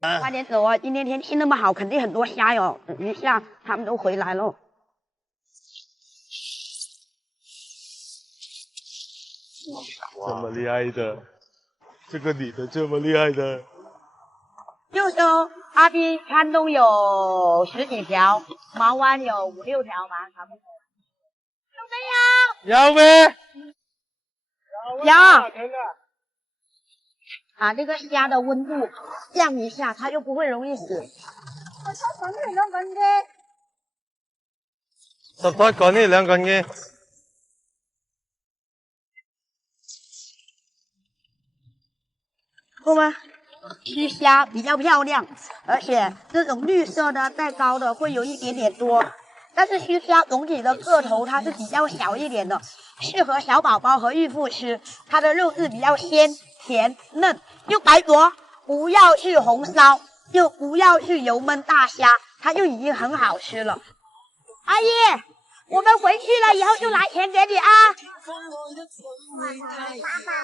快点走啊！今天天气那么好，肯定很多虾哟。等一下，他们都回来了。这么厉害的，这个女的这么厉害的。就说阿斌川东有10几条，毛湾有5、6条吧，差不多。有没有？有没？有。把这个虾的温度降一下，它就不会容易死。18個呢，2個嘅。够吗？吃虾比较漂亮，而且这种绿色的带膏的会有一点点多，但是须虾总体的个头它是比较小一点的，适合小宝宝和孕妇吃。它的肉质比较鲜甜嫩，就白灼，不要去红烧，就不要去油焖大虾，它就已经很好吃了。阿姨，我们回去了以后就拿钱给你啊。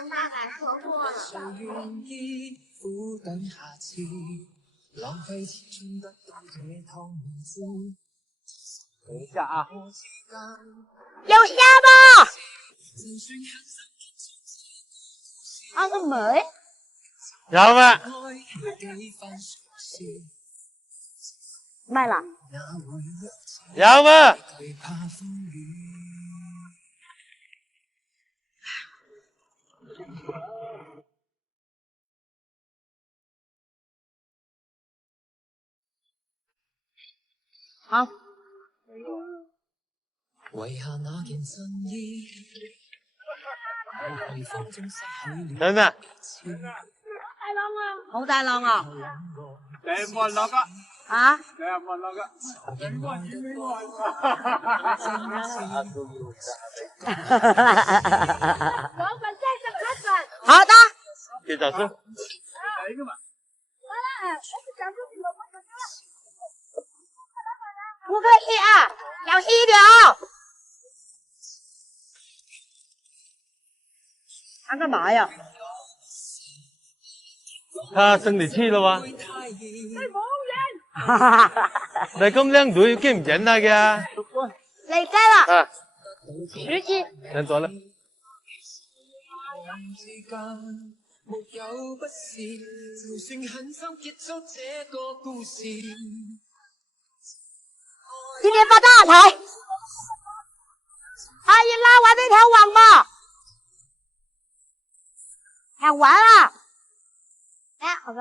妈说过了。等一下啊，有虾吗？阿個妹，有咩？賣啦。有咩？好。有咩？好大浪啊！你冇落噶？啊？你冇落噶？好的。幾多錢？不客氣啊，小心一點哦。他幹嘛呀？他生你氣了哇！你冇人。你咁靚女，驚唔忍下嘅？累在了。啊10斤。忍咗啦。今天发大财！阿姨拉完那条网吗？喊完了。哎，好吧。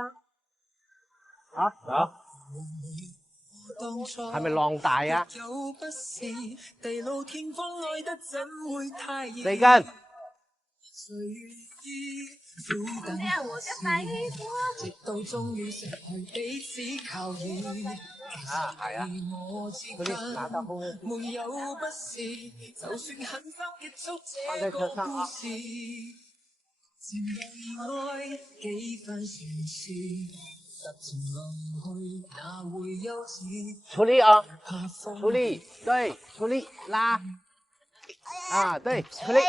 好。係咪浪大啊？4斤。我嘅白衣服。啊，係啊。嗰啲拿到後面。放在車上啊。出力啊！出力，对，出力拉。啊，对，出力。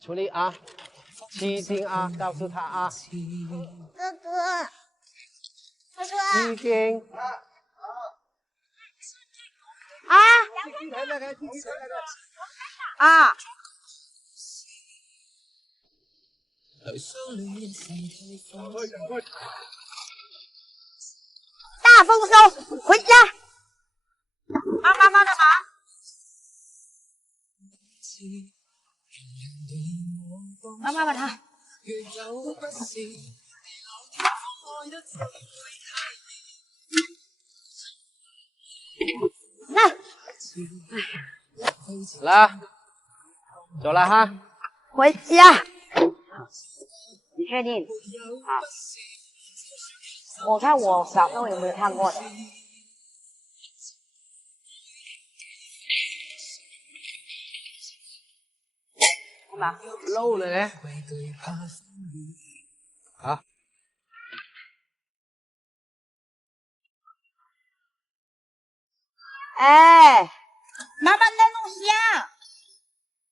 出力啊！7斤啊，告诉他啊。哥哥。哥哥。7斤。啊。啊。大丰收，回家。帮妈妈的忙。妈妈把它。来，走了哈。回家。你确定？好。我看我小时候有没有看过的。干嘛？漏了呢。好。哎，妈妈在弄虾。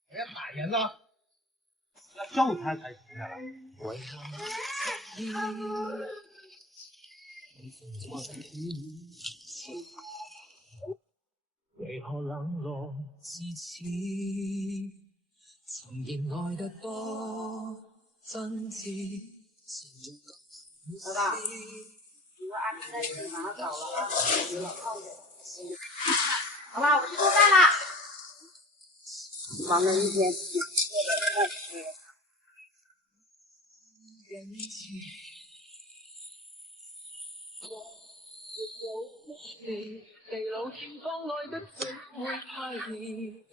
不要打人了。要救他才行的了。为何冷落至此？曾经爱得多真挚。老大，你说安在这里马上走了啊，有点靠着。好吧，我去做饭了。忙了一天，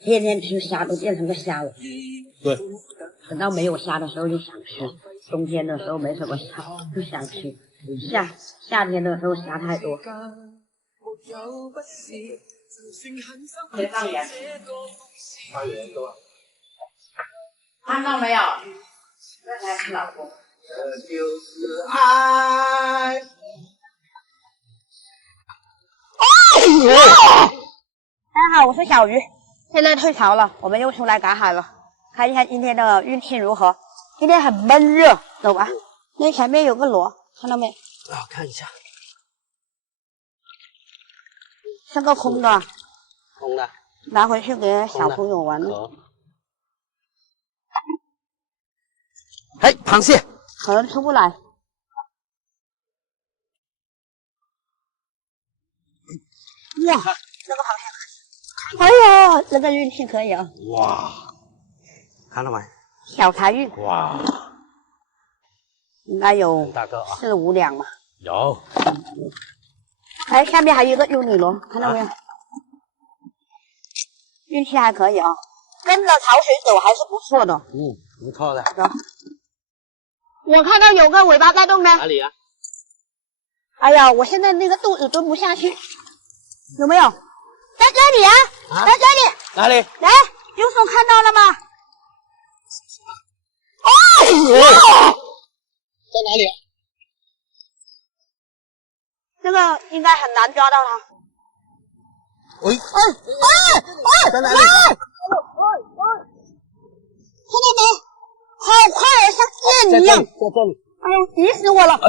天天吃虾都变成个虾了。对，等到没有虾的时候就想吃，冬天的时候没什么虾就想吃，夏天的时候虾太多。可以放盐，放盐是吧？看到没有？这才是老公。这就是爱。大家好，我是小鱼，现在退潮了，我们又出来赶海了。看一下今天的运气如何？今天很闷热，走吧。那前面有个螺，看到没？啊，看一下，像个空的，空的，拿回去给小朋友玩。哎，螃蟹，可能出不来。哇，这个螃蟹可以！哎呦，这个运气可以啊！哇，看到没？小财运，哇，应该有很大个啊4、5两吧。有。哎，下面还有一个优尼螺，看到没有？运气还可以啊，跟着潮水走还是不错的。不错的。走。我看到有个尾巴在动呢。哪里啊？哎呀，我现在那个肚子蹲不下去，有没有？在这里啊，在这里。哪里？来，右手看到了吗？在哪里？这个应该很难抓到它。喂，在哪里？看到没？好快啊，像箭一样。在这里。哎呀，急死我了！哎呀！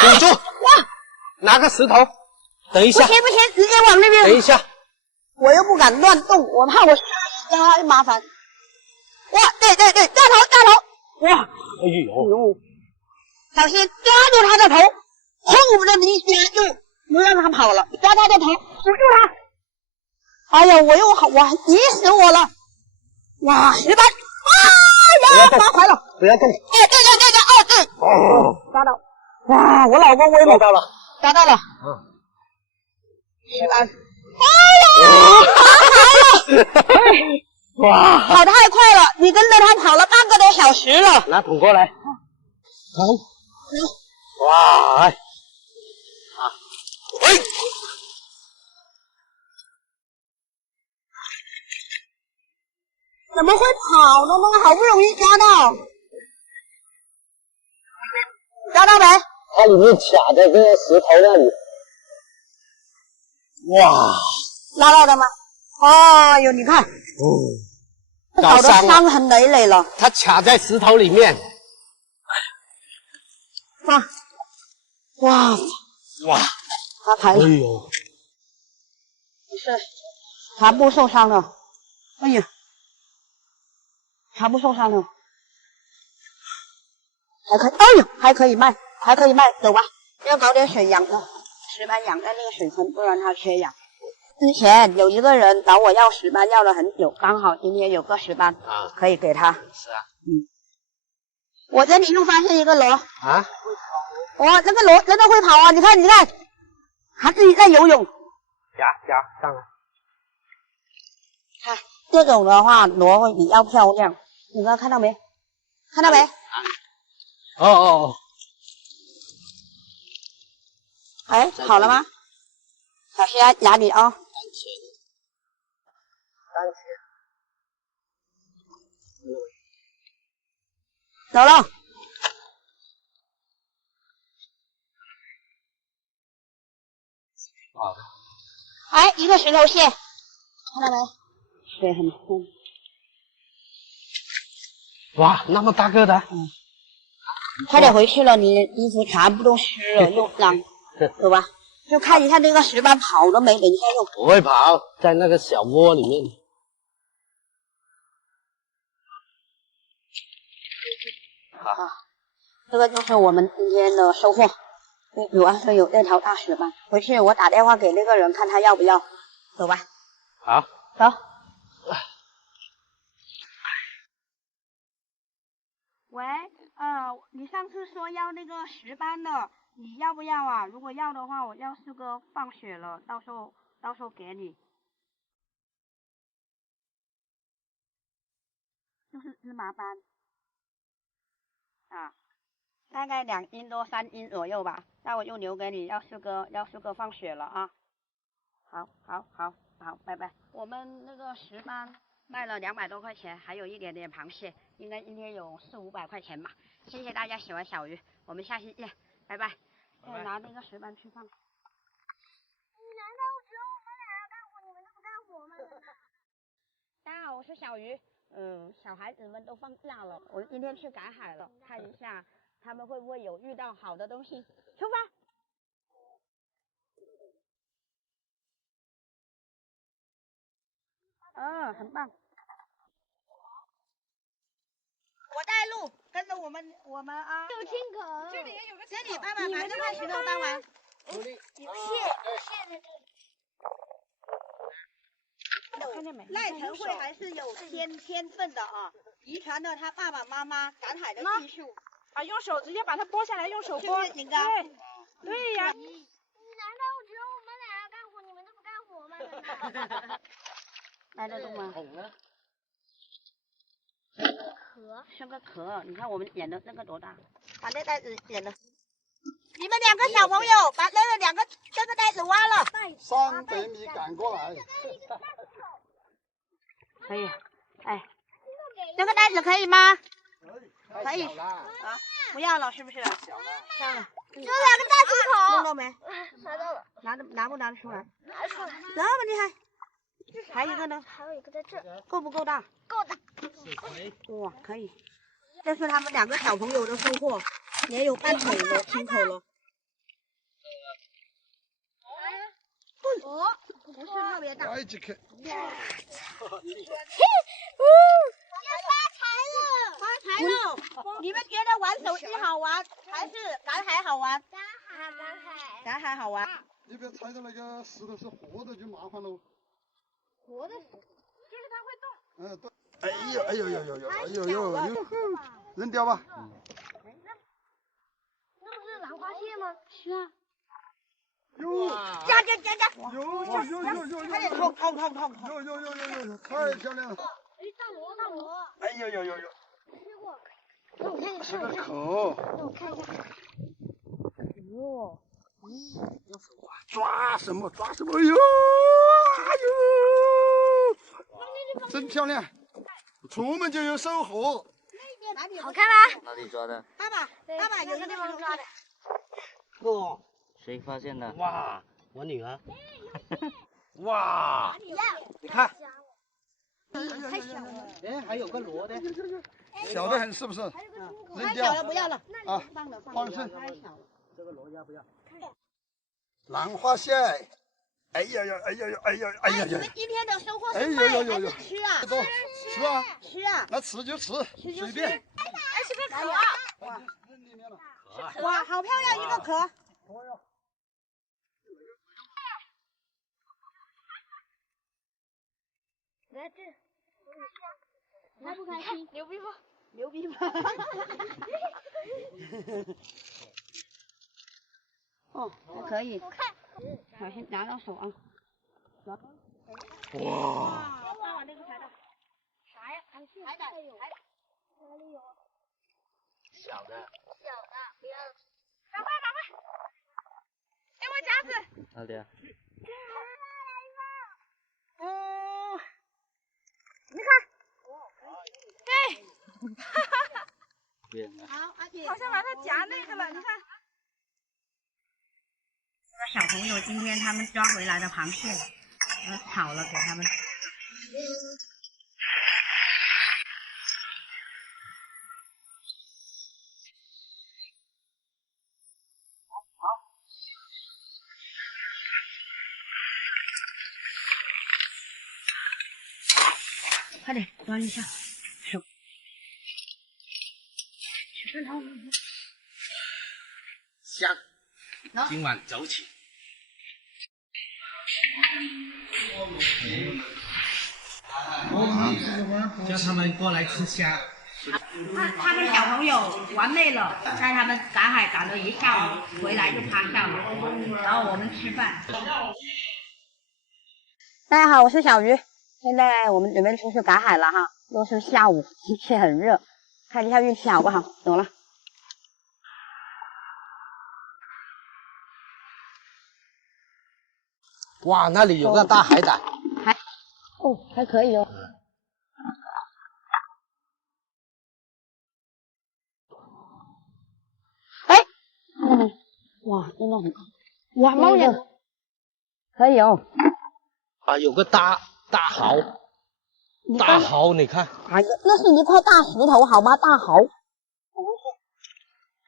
堵住！哇！拿个石头，等一下。不行，直接往那边。等一下。我又不敢乱动，我怕我下一麻烦。哇，对，大头！哇！哎呦！小心抓住他的头，轰的一下就不让他跑了，抓他的头，扶住他。哎呀，我急死我了！哇，10班！啊呀，抓坏了！不要动！哎，对！抓到！哇，我老公威猛！抓到了！10班！哎呀，哇，跑太快了，你跟着他跑了半个多小时了。拿桶过来。哇，哎，怎么会跑呢？那个好不容易抓到，抓到没？它里面卡在这个石头那里。哇，拉到的吗？哎呦，你看，搞得伤痕累累了。它卡在石头里面。哇，他还哎呦，是全部受伤了。哎呀，全部受伤了。还可以卖，走吧。要搞点水养了，10班养在那个水坑，不然它缺氧。之前有一个人找我要10班，要了很久，刚好今天有个10班可以给他。是啊。我这里又发现一个螺啊！哇，这个螺真的会跑啊！你看，它自己在游泳。夹上来。看这种的话，螺会比较漂亮。你们看到没？哦。哎，好了吗？小心压力啊！走了。哎，一个石头蟹，看到没？水很深。哇，那么大个的。快点回去了，你衣服全部都湿了，又脏，走吧。就看一下那个石斑跑了没，等一下又。不会跑，在那个小窝里面。好，这个就是我们今天的收获。有那条大石斑，回去我打电话给那个人看他要不要，走吧。好，走。喂，你上次说要那个石斑的，你要不要啊？如果要的话，我要4个放血了，到时候给你。就是芝麻斑。啊，大概2斤多3斤左右吧，那我就留给你，要4个放血了啊。好，拜拜。我们那个石斑卖了200多块钱，还有一点点螃蟹，应该今天有400-500块钱吧。谢谢大家喜欢小鱼，我们下期见，拜拜。再拿那个石斑去放。难道只有我们俩要干活，你们都不干活吗？大家好，我是小鱼。小孩子们都放假了，我今天去赶海了，看一下他们会不会有遇到好的东西。出发！很棒。我带路，跟着我们啊。有青口，这里也有个。这里爸爸把这块石头搬完。有蟹在这里。看见没？赖晨慧还是有天分的啊，遗传了他爸爸妈妈赶海的技术。啊，用手直接把它剥下来，用手剥。是不是紧张？对呀。难道只有我们俩要干活，你们都不干活吗？来得动吗？壳。像个壳，你看我们演的那个多大？把那袋子演的。你们2个小朋友把这个袋子挖了。300米赶过来。可以，哎，这个袋子可以吗？可以啊，不要了是不是？算了。这2个大青口。弄到没？拿到了。拿不拿得出来？拿出来。这么厉害。还有一个呢？还有一个在这儿。够不够大？够大。哇，可以。这是他们2个小朋友的收获，也有半桶的青口了。不是特别大。来几颗。发财了！你们觉得玩手机好玩，还是赶海好玩？赶海好玩。你不要踩到那个石头是活的就麻烦喽。活的石头，就是它会动。对。哎呦，扔掉吧。那不是兰花蟹吗？是啊。加！有，快点冲！有，太漂亮了。大螺。哎呦，吃过。让我看一下。是个口。让我看一下。抓什么？哎呦，真漂亮！出门就有收获。好看吗？哪里抓的？爸爸有一个地方抓的。哦，谁发现的？哇，我女儿。哇，你看。太小了。哎，还有个螺的。小的很是不是？扔太小掉了不要了。啊，放生。太小了。这个螺要不要？兰花蟹。哎呀！你们今天的收获是卖还是吃啊？吃啊！吃啊！那吃就吃，随便。哎，是个壳。哇，好漂亮一个壳。来这。开不开心？牛逼不？牛逼吗？哦，还可以。小心拿到手啊！哇！爸爸那个才的。啥呀？海胆。哪里有？小的。不要。赶快！给我夹子。哪里啊？你看。对。好，阿姐。好像把它夹那个了，你看。小朋友今天他们抓回来的螃蟹，炒了给他们。快点端一下，手。香，今晚走起。叫他们过来吃虾。他们小朋友玩累了，带他们赶海赶了一下午，回来就趴下了，然后我们吃饭。大家好，我是小鱼，现在我们准备出去赶海了哈，又是下午，天气很热，看一下运气好不好？走了。哇，那里有个大海胆。还可以哦。哎，哇，真的很高，哇，猫眼，可以哦。啊，有个大蚝，大蚝，你看。哎呀，那是一块大石头，好吗？大蚝，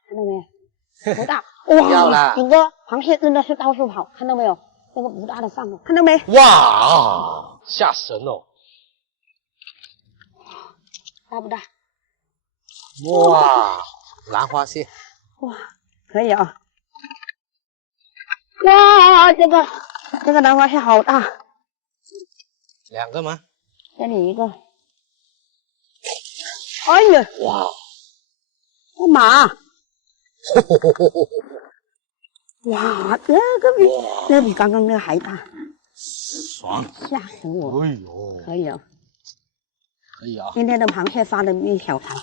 看到没？不大，哇，顶哥，螃蟹真的是到处跑，看到没有？那个不大的上面，看到没？哇，吓神哦！大不大？哇，兰花蟹，哇，可以啊！哇，这个兰花蟹好大，两个吗？这里一个。哎呀，哇，干嘛？哇，这比刚刚那个还大，爽！吓死我！哎呦，可以啊，可以啊。今天的螃蟹发的运小财，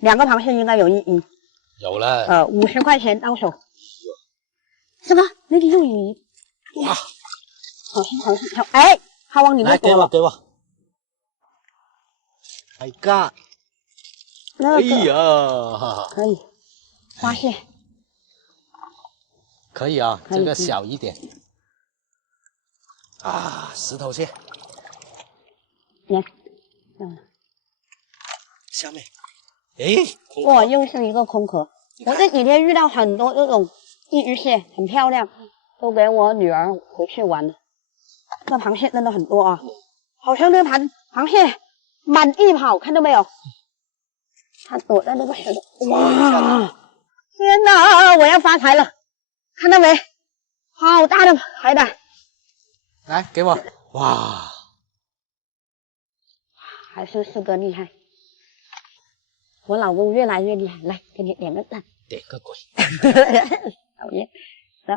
两个螃蟹应该有1斤。有了。50块钱到手。什么？那里又有一。哇！好像，哎，它往里面躲了。给我。My God！ 哎呀，可以，花蟹。可以啊，这个小一点。啊，石头蟹。下面。哎，哇，又是一个空壳。我这几天遇到很多这种一只蟹，很漂亮，都给我女儿回去玩了。这螃蟹真的很多啊，好像这螃蟹满地跑，看到没有？它躲在那个石头。哇！天哪，我要发财了！看到没？好大的海胆！来给我。哇！还是四哥厉害。我老公越来越厉害，来给你点个赞。点个鬼！讨厌，走。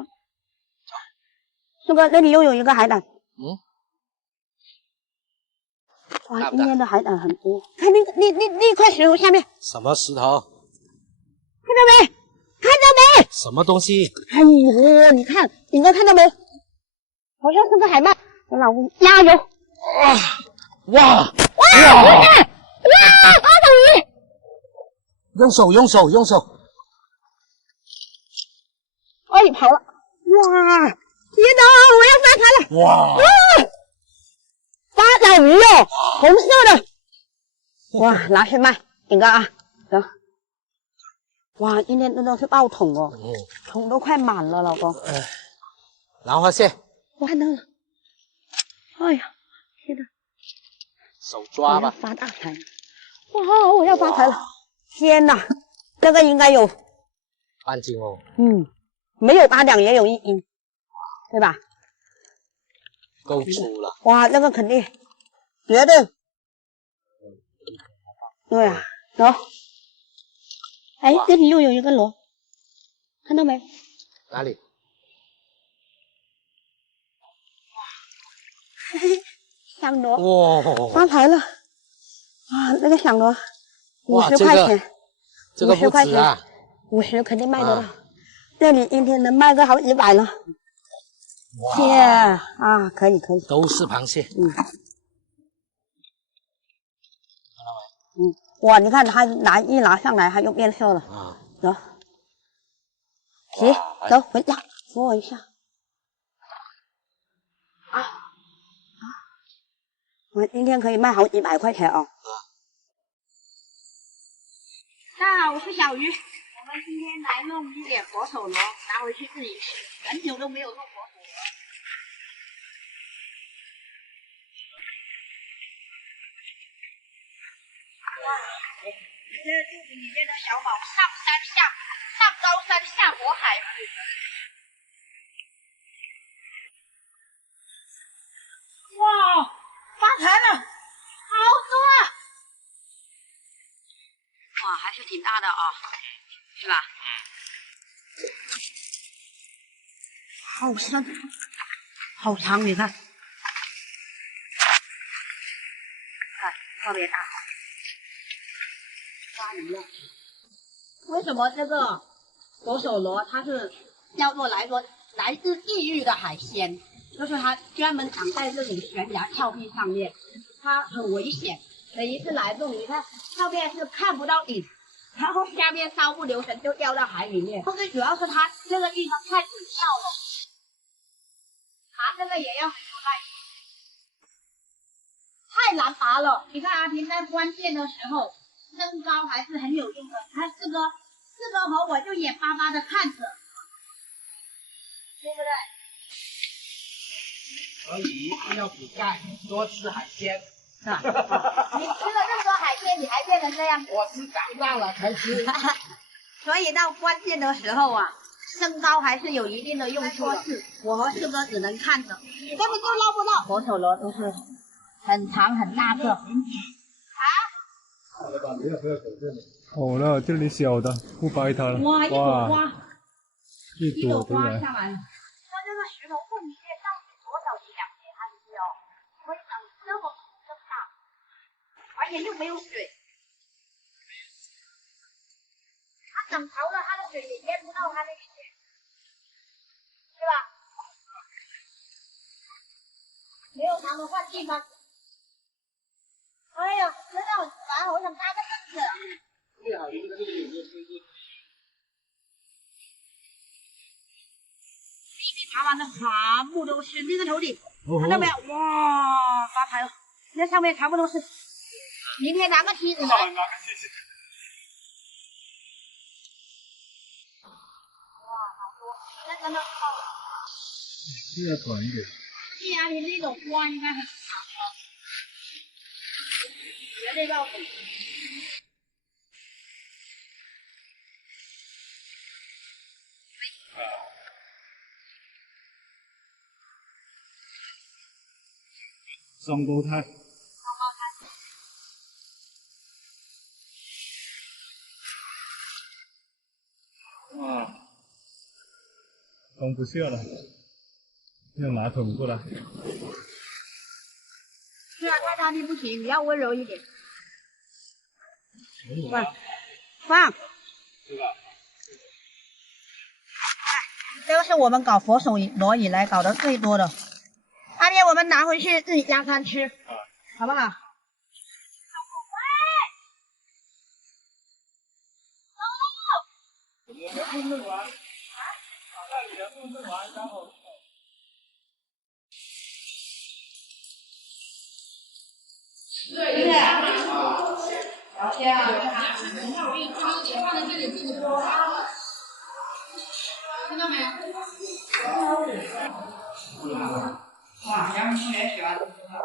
四哥，那里又有一个海胆。哇，今天的海胆很多。看那块石头下面。什么石头？看到没？看到没？什么东西？哎呦，你看，你看到没？好像是个海鳗。我老公加油！哇！哇，八斗鱼！用手！哎，跑了！哇，天哪，我要发财了！哇！八斗鱼哦，红色的。哇，拿去卖，顶哥啊，走。哇，今天真的是爆桶哦，桶都快满了，老公。兰花蟹。我看到了。哎呀，天哪！手抓吧。我要发大财！哇，我要发财了！天哪，这个应该有半斤哦。没有8两也有1斤，对吧？够粗了。哇，那个肯定，绝对。对啊，走。哎，这里又有一个螺，看到没？哪里？嘿嘿，响螺。哇！发财了！啊，那个响螺，50块钱。这个不止啊，50肯定卖得到。这里一天能卖个好几百了。天啊，可以。都是螃蟹。哇，你看它一拿上来，它又变色了。走，走回家，扶我一下。我今天可以卖好几百块钱哦。大家好，我是小鱼。我们今天来弄一点佛手螺，拿回去自己吃。很久都没有弄佛手螺。哇！这肚子里面的小宝上高山下火海。哇！发财了，好多啊！哇，还是挺大的啊，是吧？好深，好长，你看，看特别大。花鱼啊！为什么这个佛手螺它是叫做来自地狱的海鲜？就是它专门长在这种悬崖峭壁上面，它很危险。等于是来这里，你看上面是看不到顶，然后下面稍不留神就掉到海里面。最主要是它这个地方太陡峭了，爬这个也要很有耐心，太难爬了。你看阿平在关键的时候，身高还是很有用的。他四哥和我就眼巴巴的看着，对不对？所以要补钙，多吃海鲜。是吧？你吃了这么多海鲜，你还变成这样？我是长大了才吃。所以到关键的时候啊，身高还是有一定的用处的。我和四哥只能看着，根本就捞不到。佛手螺都是很长很大个。好了，这里小的，不掰它了。哇，一朵花，一朵都来。下来了。它这个石头缝里面到底多少营养液？它里面哦，可以长这么大，而且又没有水。它涨潮了，它的水也淹不到它那里去，对吧？没有糖的换地方。哎呀，真的好烦，我想搭个凳子。最好一个这个有没有推进？爬完的全部都是那个头顶，看到没有？哇，发财了！那上面全部都是。明天拿个梯子来。哇，好多，那真的好。这要短一点。既然你那种花应该很长哦，绝对要粉。双胞胎。哇，装不下了，要拿桶过来。是啊，太大力不行，你要温柔一点。放。这个是我们搞佛手螺以来搞的最多的。那边我们拿回去自己加餐吃，好不好？听到没有？哇，杨同学喜欢吃的。啊。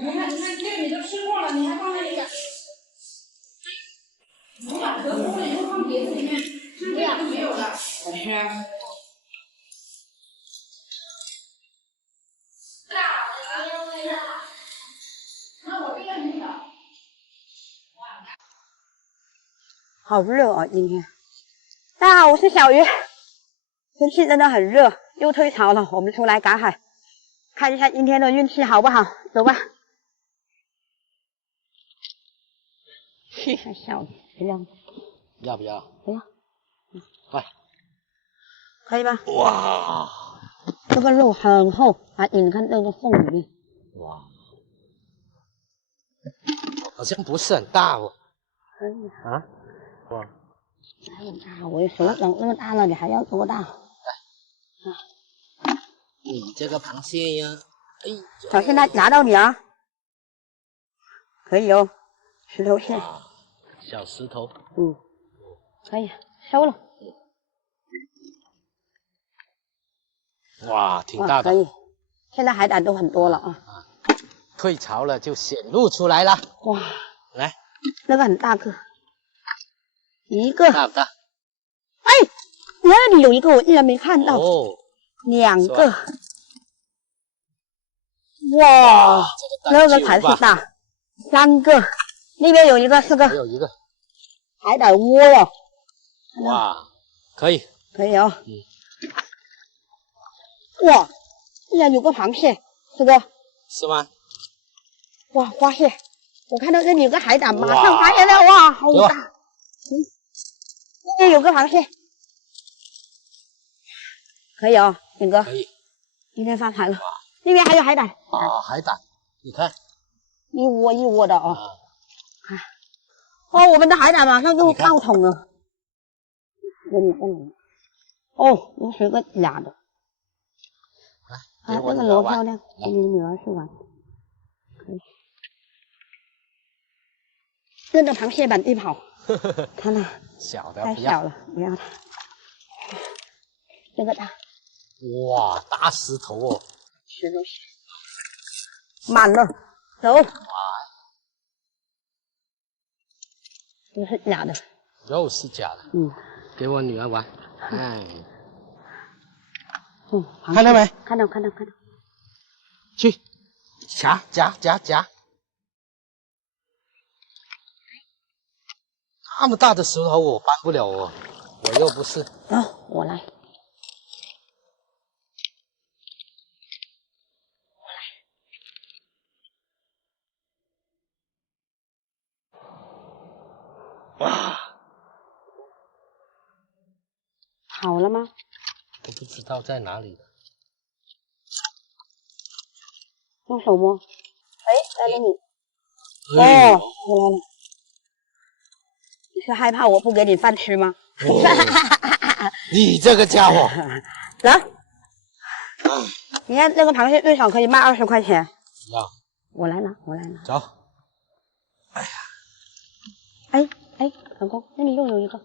你看这你都吃过了，你还放那里？你把壳剥了以后放碟子里面，吃这样就没有了。好吃啊。好热啊！今天，大家好，我是小鱼。天气真的很热，又退潮了，我们出来赶海，看一下今天的运气好不好？走吧。嘿，还笑了，别亮。要不要？不要。快。可以吗？哇这个肉很厚，啊，你看那个缝里面。哇，好像不是很大哦。可以啊？哇，还很大，我的手长那么大了，你还要多大？你这个螃蟹呀，哎呦，小心它夹到你啊！可以哦，石头蟹，小石头，嗯，可以收了。哇，挺大的。可以，现在海胆都很多了啊。退潮了就显露出来了。哇，来，那个很大个，一个。大不大？哎，那里有一个我竟然没看到。哦，两个。哇，那个才是大。3个，那边有一个，4个。还有一个海胆窝哟。哇，可以。可以哦。哇，竟然有个螃蟹，这个。是吗？哇，花蟹！我看到这里有个海胆，马上发现了，哇，好大！那边有个螃蟹，可以哦，景哥。可以。今天发财了。那边还有海胆。啊，海胆，你看，一窝一窝的哦。哦，我们的海胆马上就爆桶了。这里。哦，那是个假的。啊，这个螺漂亮，给你女儿去玩。可以。跟着螃蟹满地跑，看它小的太小了，不要它。这个大。哇，大石头哦，石头蟹满了，走。都是假的。又是假的。嗯，给我女儿玩。哎，看到没？看到。去，夹。那么大的石头我搬不了哦，我又不是。我来。哇，好了吗？我不知道在哪里。用手摸。哎，在这里。哦，回来了。你是害怕我不给你饭吃吗？你这个家伙。走。你看那个螃蟹最少可以卖20块钱。要。我来拿。走。哎，老公，那里又有一个。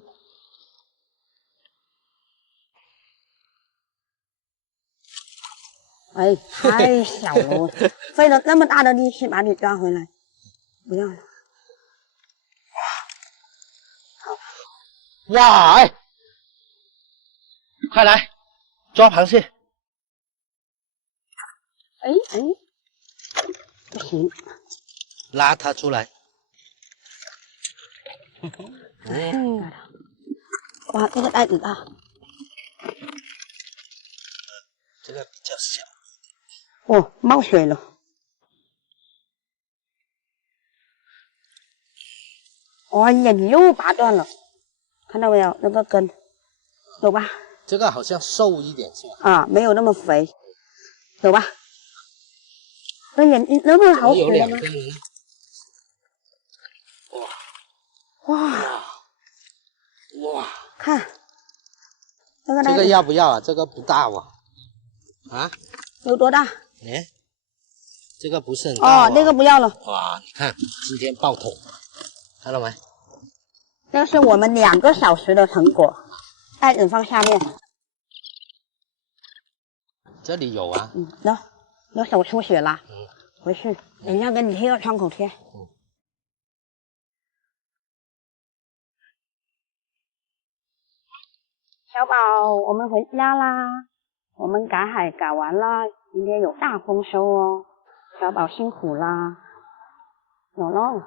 哎，太小了，费了那么大的力气把你抓回来，不要了。哇，哎，快来抓螃蟹！哎，不行，拉它出来。哇，这个袋子大。这个比较小。哦，冒水了。哎呀，你又拔断了，看到没有？那个根，走吧。这个好像瘦一点是吧？啊，没有那么肥，走吧。那眼睛那么好有肥了吗？两个人。哇，看，这个这个要不要啊？这个不大哇。啊？有多大？哎，这个不是很大。那个不要了。哇，你看今天爆桶，看到没？这是我们2个小时的成果，袋子放下面。这里有啊。有手出血啦。回去，等一下给你贴个创口贴。小宝，我们回家啦。我们赶海赶完了，今天有大丰收哦。小宝辛苦啦，走喽。